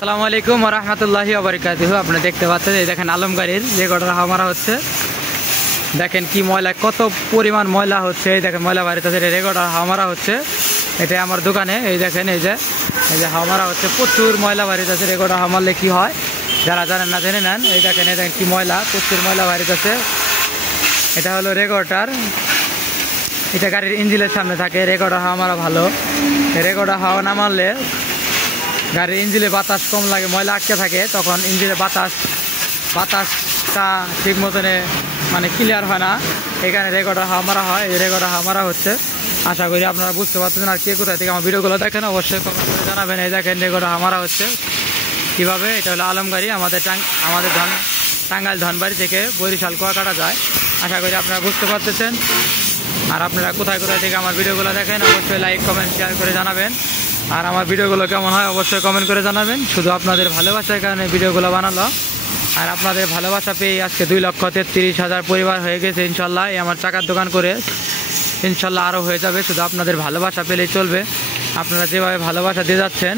আসসালামু আলাইকুম ওয়া রাহমাতুল্লাহি ওয়া বারাকাতুহু। আপনি দেখতে পাচ্ছেন এই দেখেন আলম গাড়ির যে গড়া হামারা হচ্ছে, দেখেন কি ময়লা, কত পরিমাণ ময়লা হচ্ছে। এই দেখেন ময়লা বাড়িতে রেগড়া হামারা হচ্ছে, এটা আমার দোকানে। এই দেখেন এই যে হামারা হচ্ছে, প্রচুর ময়লা বাড়িতে আছে। রেগড়া হামারলে কি হয় যারা জানেন না জেনে নেন। এই দেখেন কি ময়লা, প্রচুর ময়লা বাড়িতে আছে। এটা হলো রেগড়াটার, এটা গাড়ির ইঞ্জিনের সামনে থাকে। রেগড়া হামারা ভালো, রেগড়া হাওয়া না মারলে গাড়ির ইঞ্জিনে বাতাস কম লাগে, ময়লা আটকে থাকে, তখন ইঞ্জিনে বাতাসটা ঠিক মতনে মানে ক্লিয়ার হয় না। এখানে রেগড়া হাওয়া মারা হয়, এই রেগড়া হাওয়া মারা হচ্ছে। আশা করি আপনারা বুঝতে পারছেন। আর কে কোথায় থেকে আমার ভিডিওগুলো দেখেন অবশ্যই কমেন্ট করে জানাবেন। এই দেখেন রেগড়া হাওয়া মারা হচ্ছে কীভাবে। এটা হলো আলম গাড়ি, আমাদের টাঙ্গাইল ধনবাড়ি থেকে বরিশাল কুয়াকাটা যায়। আশা করি আপনারা বুঝতে পারতেছেন। আর আপনারা কোথায় কোথায় থেকে আমার ভিডিওগুলো দেখেন অবশ্যই লাইক কমেন্ট শেয়ার করে জানাবেন। আর আমার ভিডিওগুলো কেমন হয় অবশ্যই কমেন্ট করে জানাবেন। শুধু আপনাদের ভালোবাসার কারণে ভিডিওগুলো বানালো। আর আপনাদের ভালোবাসা পেয়ে আজকে 2,33,000 পরিবার হয়ে গেছে ইনশাল্লাহ। এই আমার চাকার দোকান করে ইনশাল্লাহ আরও হয়ে যাবে। শুধু আপনাদের ভালোবাসা পেলেই চলবে। আপনারা যেভাবে ভালোবাসা দিয়ে যাচ্ছেন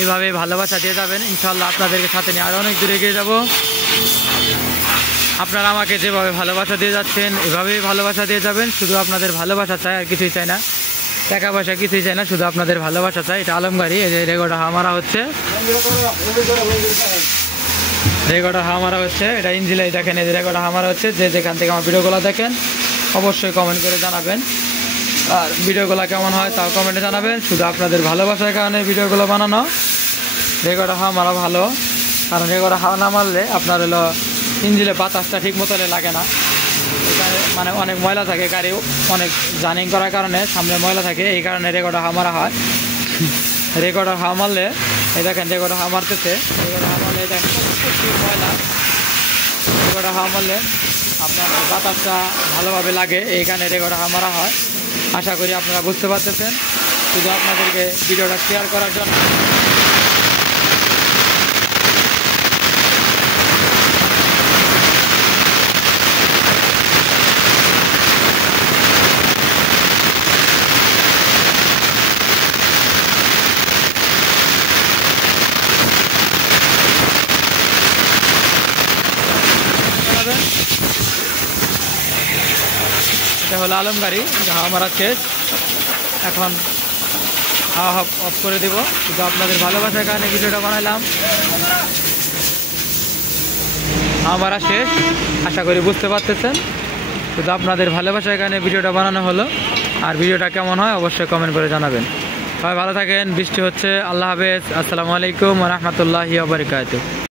এইভাবে ভালোবাসা দিয়ে যাবেন ইনশাল্লাহ। আপনাদেরকে সাথে নিয়ে আরও অনেক দূরে এগিয়ে যাব। আপনারা আমাকে যেভাবে ভালোবাসা দিয়ে যাচ্ছেন এভাবেই ভালোবাসা দিয়ে যাবেন। শুধু আপনাদের ভালোবাসা চাই, আর কিছুই চাই না, টাকা পয়সা কিছুই চাই না, শুধু আপনাদের ভালোবাসা চাই। এটা আলম গাড়ি, এই যে রেগড়া হাওয়া মারা হচ্ছে, রেগড়া হাওয়া মারা হচ্ছে। এটা ইঞ্জিলাই দেখেন, এই যে রেগড়া হাওয়া মারা হচ্ছে। যে যেখান থেকে আমার ভিডিওগুলো দেখেন অবশ্যই কমেন্ট করে জানাবেন। আর ভিডিওগুলো কেমন হয় তাও কমেন্টে জানাবেন। শুধু আপনাদের ভালোবাসার কারণে ভিডিওগুলো বানানো। রেগড়া হাওয়া মারা ভালো, কারণ রেগড়া হাওয়া না মারলে আপনার হলো ইঞ্জিনে বাতাসটা ঠিক মতনে লাগে না। এখানে মানে অনেক ময়লা থাকে, গাড়ি অনেক জার্নিং করার কারণে সামনে ময়লা থাকে, এই কারণে রেগড়া হাওয়া মারা হয়। রেগড়া হাওয়া মারলে এই দেখেন রেগড়া হাওয়া মারতেছে, রেগড়া হাওয়া মারলে দেখেন প্রচুর ময়লা। রেগড়া হাওয়া মারলে আপনার বাতাসটা ভালোভাবে লাগে, এই কারণে রেগড়া হাওয়া মারা হয়। আশা করি আপনারা বুঝতে পারতেছেন। শুধু আপনাদেরকে ভিডিওটা শেয়ার করার জন্য এটা হলো আলম গাড়ি, হাওয়া মারা শেষ। এখন হাওয়া অফ করে দেব। শুধু আপনাদের ভালোবাসার কারণে ভিডিওটা বানালাম। হাওয়া মারা শেষ, আশা করি বুঝতে পারতেছেন। শুধু আপনাদের ভালোবাসার কারণে ভিডিওটা বানানো হলো। আর ভিডিওটা কেমন হয় অবশ্যই কমেন্ট করে জানাবেন। সবাই ভালো থাকেন। বৃষ্টি হচ্ছে। আল্লাহ হাফেজ। আসসালামু আলাইকুম ওয়া রাহমাতুল্লাহি ওয়া বারাকাতুহু।